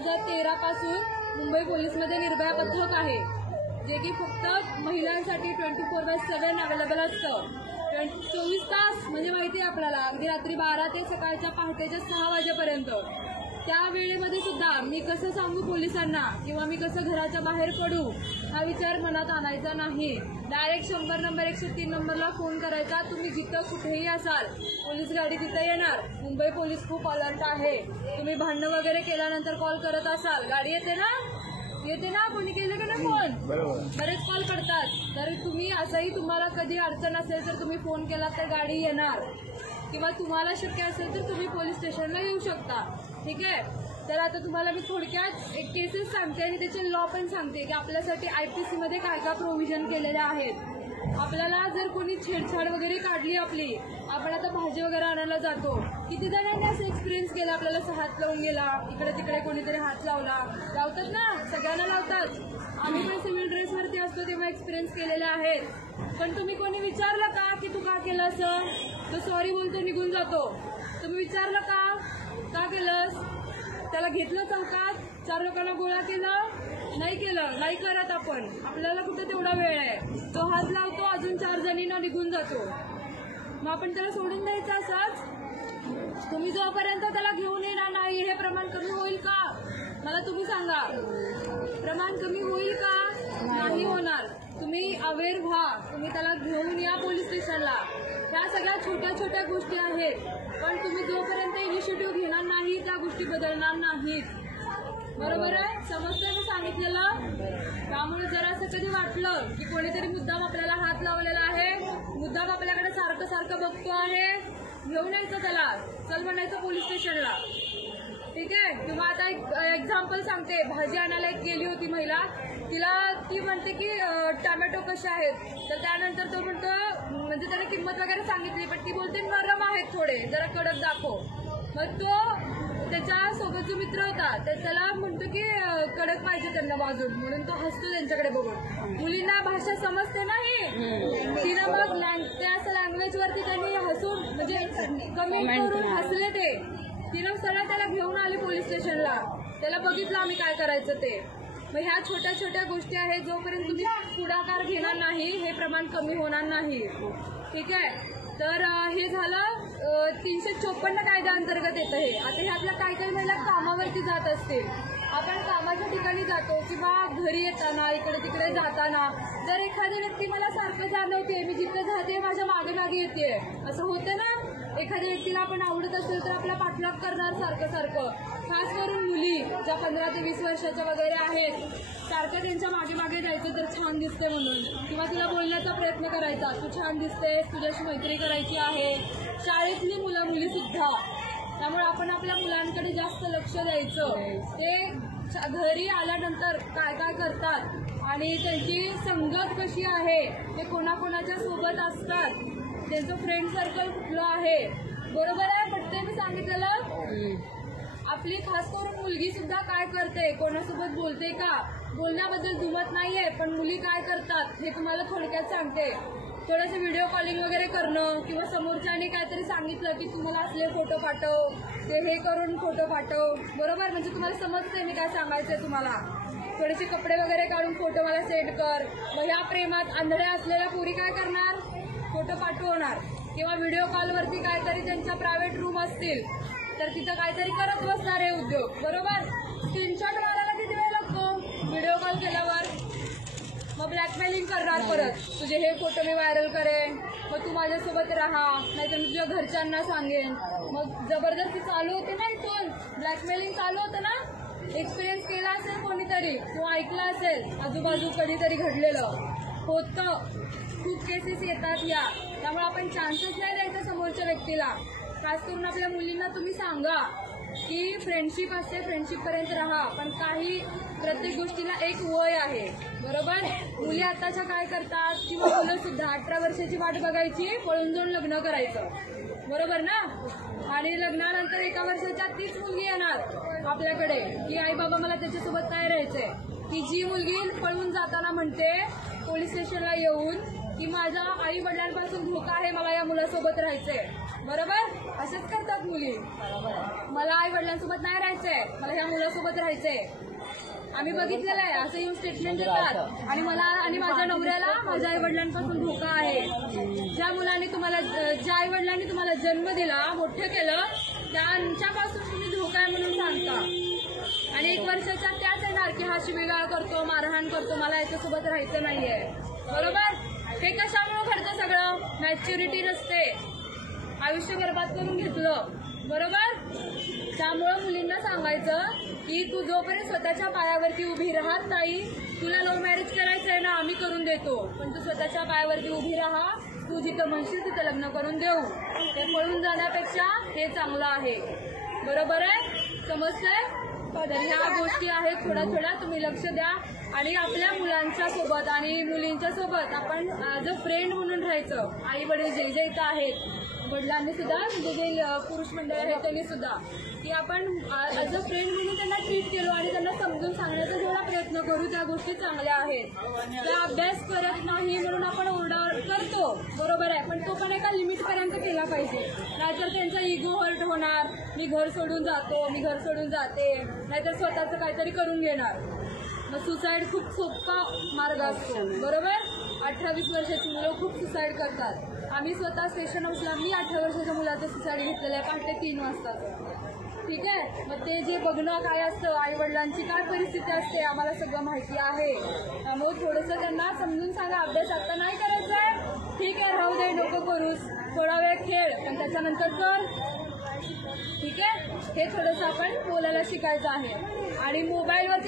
2013 पासून मुंबई पोलीसमध्ये निर्भया पथक आहे, जे की फक्त महिलांसाठी 24/7 अवेलेबल असतं. 24 तास म्हणजे माहिती आहे आपल्याला, अगदी रात्री 12 ते सकाळच्या पहाटेच्या 6 वाजेपर्यंत. त्या वेळेमध्ये सुद्धा मी कसं सांगू पोलिसांना किंवा मी कसं घराच्या बाहेर पडू हा विचार मनात आणायचा नाही. डायरेक्ट 100 नंबर 103 नंबरला फोन करायचा. तुम्ही जिथं कुठेही असाल, पोलीस गाडी तिथं येणार. मुंबई पोलीस खूप अलर्ट आहे. तुम्ही भांडणं वगैरे केल्यानंतर कॉल करत असाल, गाडी येते ना कोणी केलं का नाही फोन, बरेच कॉल करतात. तर तुम्ही असंही तुम्हाला कधी अडचण असेल तर तुम्ही फोन केला तर गाडी येणार, किंवा तुम्हाला शक्य असेल तर तुम्ही पोलीस स्टेशनला येऊ शकता. ठीक आहे. तर आता तुम्हाला मी थोडक्यात एक केसेस सांगते आणि त्याचे लॉ पण सांगते की आपल्यासाठी IPC मध्ये काय काय प्रोव्हिजन केलेले आहेत. आपल्याला जर कोणी छेडछाड वगैरे काढली आपली, आपण आता भाजी वगैरे आणायला जातो, किती जणांनी असं एक्सपिरियन्स केला, आपल्याला हात लावून गेला, इकडे तिकडे कोणीतरी हात लावतात ना, सगळ्यांना लावतात. आम्ही पण सिव्हिल ड्रेसवरती असतो तेव्हा एक्सपिरियन्स केलेले आहेत. पण तुम्ही कोणी विचारलं का की तू का केलं असं? तो सॉरी बोलतो, निघून जातो. तुम्ही विचारलं का केलंस? त्याला घेतलं चौकात, 4 लोकांना गोळा केलं? नाही केलं, नाही करत आपण. आपल्याला कुठं तेवढा वेळ आहे. तो हात लावतो, अजून 4 जणींना निघून जातो. मग आपण त्याला सोडून द्यायचं असंच? तुम्ही जोपर्यंत त्याला घेऊन येणार नाही, हे प्रमाण कमी होईल का? मला तुम्ही सांगा, प्रमाण कमी होईल का? नाही होणार. तुम्ही अवेअर व्हा, तुम्ही त्याला घेऊन या पोलीस स्टेशनला. ह्या सगळ्या छोट्या छोट्या गोष्टी आहेत, पण तुम्ही जोपर्यंत इनिशिएटिव्ह घेणार नाही त्या गोष्टी बदलणार नाहीत. बरोबर आहे? समजतंय मी सांगितलेलं? त्यामुळे जर असं कधी वाटलं की कोणीतरी मुद्दाम आपल्याला हात लावलेला आहे, मुद्दाम आपल्याकडे सारखं सारखं बघतो आहे, घेऊन यायचं त्याला, चल म्हणायचं पोलीस स्टेशनला. ठीक आहे. किंवा आता एक एक्झाम्पल सांगते. भाजी आणायला एक गेली होती महिला, ती म्हणते की टोमॅटो कसे आहेत, तर त्यानंतर तो म्हणतो, म्हणजे त्याने किंमत वगैरे सांगितली, पण ती बोलते नरम आहेत थोडे, जरा कडक दाखव. मग तो त्याच्या सोबत जो मित्र होता त्याला म्हणतो की कडक पाहिजे त्यांना भाजून, म्हणून तो हसतो त्यांच्याकडे बघून. मुलींना भाषा समजते नाही, तिनं मग त्या लँग्वेज वरती त्यांनी हसून म्हणजे कमेंट करून हसले ते. तिनं सरळ त्याला घेऊन आली पोलीस स्टेशनला. त्याला बघितलं आम्ही काय करायचं ते. मग ह्या छोट्या छोट्या गोष्टी आहेत, जोपर्यंत तुम्ही पुढाकार घेणार नाही हे प्रमाण कमी होणार नाही. ठीक आहे. तर हे झालं 354 कायद्याअंतर्गत येतं हे. आता हे आपल्या काही महिला कामावरती जात असतील, आपण कामाच्या ठिकाणी जातो किंवा घरी येताना इकडे तिकडे जाताना जर एखादी व्यक्ती मला सारखं जाणवते, मी जिथं जाते माझ्या मागे मागे येते, असं होतं ना. एखाद्या व्यक्तीला आपण आवडत असेल तर आपला पाठलाग करणार सारखं सारखं. खास करून मुली ज्या 15 ते 20 वर्षाच्या वगैरे आहेत, सारखं त्यांच्या मागे मागे जायचं तर छान दिसते म्हणून, किंवा तिला बोलण्याचा प्रयत्न करायचा, तू छान दिसतेस, तुझ्याशी मैत्री करायची आहे. शाळेतली मुली सुद्धा. त्यामुळे आपण आपल्या मुलांकडे जास्त लक्ष द्यायचं. ते घरी आल्यानंतर काय काय करतात आणि त्यांची संगत कशी आहे, ते कोणाकोणाच्या सोबत असतात, त्यांचं फ्रेंड सर्कल कुठलं आहे. बरोबर आहे? पटते मी सांगितलेलं? आपली खास करून मुलगी सुद्धा काय करते, कोणासोबत बोलते का, बोलण्याबद्दल दुमत नाहीये, पण मुली काय करतात हे तुम्हाला थोडक्यात सांगते. थोडंसं व्हिडिओ कॉलिंग वगैरे करणं, किंवा समोरच्याने काहीतरी सांगितलं की तुम्हाला असले फोटो पाठव, ते हे करून फोटो पाठव. बरोबर? म्हणजे तुम्हाला समजतंय मी काय सांगायचंय तुम्हाला. थोडेसे कपडे वगैरे काढून फोटो मला सेंड कर. मग ह्या प्रेमात आंधळ्या असलेल्या पोरी काय करणार, फोटो पाठवणार. किंवा व्हिडिओ कॉलवरती काहीतरी त्यांच्या प्रायव्हेट रूम असतील तर तिथं काहीतरी करत बसणार हे उद्योग. बरोबर? स्क्रीनशॉट मारायला किती वेळ लागतो व्हिडिओ कॉल केल्यावर? मग ब्लॅकमेलिंग करणार परत, तुझे हे फोटो मी व्हायरल करेन, मग तू माझ्यासोबत राहा, नाहीतर मी तुझ्या घरच्यांना सांगेन. मग जबरदस्ती चालू होते ना, इथून ब्लॅकमेलिंग चालू होतं ना. एक्सपिरियन्स केला असेल कोणीतरी किंवा ऐकलं असेल, आजूबाजू कधीतरी घडलेलं होतं. खूप केसेस येतात या. त्यामुळे आपण चान्सेस नाही द्यायचा समोरच्या व्यक्तीला. खास करून आपल्या मुलींना तुम्ही सांगा की फ्रेंडशिप असते, फ्रेंडशिपपर्यंत राहा, पण प्रत्येक गोष्टीला एक वय आहे. बरोबर? मुली आताच्या काय करतात, किंवा मुलं सुद्धा 18 वर्षाची वाट बघायची, पळून जाऊन लग्न करायचं. बरोबर ना? आणि लग्नानंतर 1 वर्षाच्या तीच मुलगी येणार आपल्याकडे की आई बाबा मला त्याच्यासोबत काय राहायचंय. ती जी मुलगी पळून जाताना म्हणते पोलीस स्टेशनला येऊन की माझ्या आई वडिलांपासून धोका आहे, मला या मुलासोबत राहायचंय. बरोबर? असेच करतात मुली. मला आई वडिलांसोबत नाही राहायचंय, मला ह्या मुलासोबत राहायचंय. आम्ही बघितलेलं आहे, असं येऊन स्टेटमेंट देतात. आणि मला आणि माझ्या नवऱ्याला माझ्या आई वडिलांपासून धोका आहे. ज्या आई वडिलांनी तुम्हाला जन्म दिला, मोठं केलं, त्यांच्यापासून तुम्ही धोका आहे म्हणून सांगता. आणि 1 वर्षाच्या त्याच येणार की हा शिवीगाळ करतो, मारहाण करतो, मला याच्यासोबत राहायचं नाहीये. बरोबर? हे कशामुळे घडतं सगळं? मॅच्युरिटी नसते, आयुष्य बरबाद करून घेतलं. बरोबर? त्यामुळं मुलींना सांगायचं की तू जोपर्यंत स्वतःच्या पायावरती उभी राहत नाही, तुला लव्ह मॅरेज करायचंय ना, आम्ही करून देतो, पण तू स्वतःच्या पायावरती उभी राहा. तू जिथं म्हणशील तिथं लग्न करून देऊ. ते पळून जाण्यापेक्षा हे चांगलं आहे. बरोबर आहे? समजतंय? तर ह्या गोष्टी आहेत, थोड्या थोड्या तुम्ही लक्ष द्या. आणि आपल्या मुलांच्या सोबत आणि मुलींच्या सोबत आपण ॲज अ फ्रेंड म्हणून राहायचं. आई वडील जे जे इथं आहेत, वडिलांनी सुद्धा, म्हणजे जे पुरुष मंडळ आहे त्यांनी सुद्धा, की आपण ॲज अ फ्रेंड म्हणून त्यांना ट्रीट केलो आणि त्यांना समजून सांगण्याचा जेवढा प्रयत्न करू, त्या गोष्टी चांगल्या आहेत. त्या अभ्यास करत नाही म्हणून आपण ओरडा करतो, बरोबर आहे, पण तो पण एका लिमिटपर्यंत केला पाहिजे. नाहीतर त्यांचा इगो हर्ट होणार, मी घर सोडून जातो, मी घर सोडून जाते, नाहीतर स्वतःचं काहीतरी करून घेणार. मग सुसाईड खूप सोपा मार्ग असतो. बरोबर? 18-20 वर्षाची मुलं खूप सुसाईड करतात. आम्ही स्वतः स्टेशन हाऊसला मी 18 वर्षाच्या मुलाचं सुसाईड घेतलेलं आहे, पहाटे 3 वाजताचं. ठीक आहे? मग ते जे बघणं काय असतं, आई वडिलांची काय परिस्थिती असते, आम्हाला सगळं माहिती आहे. त्यामुळे थोडंसं त्यांना समजून सांगा, अभ्यास आता नाही करायचा आहे, ठीक आहे, राहू दे, नको करूस, थोडा वेळ खेळ, पण त्याच्यानंतर कर. ठीक आहे? हे थोडंसं आपण बोलायला शिकायचं आहे. आणि मोबाईलवर